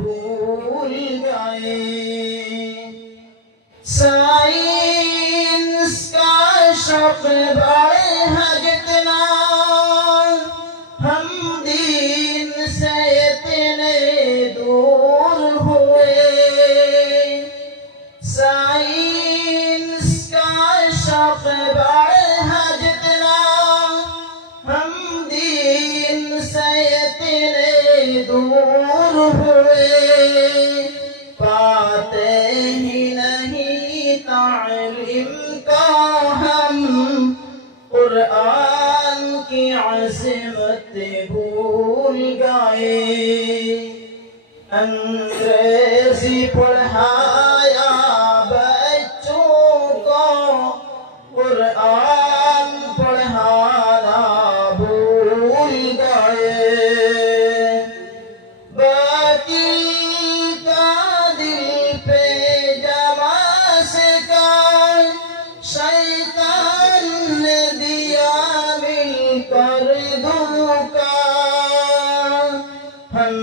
भूल गए साइंस का शौक बढ़ा दूर हुए। पाते ही नहीं, तालीम का हम। कुरान की आसमत भूल गए। अंग्रेज़ी पढ़ाया मिलकर धोखा हम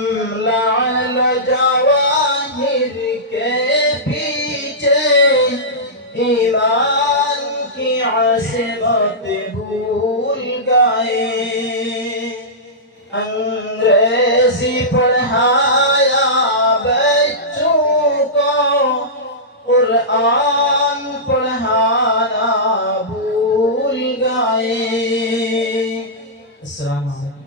लाल जवाहिर के पीछे ईमान की भूल गए। अंग्रेज़ी पढ़ाना भूल गए अस्सलाम वालेकुम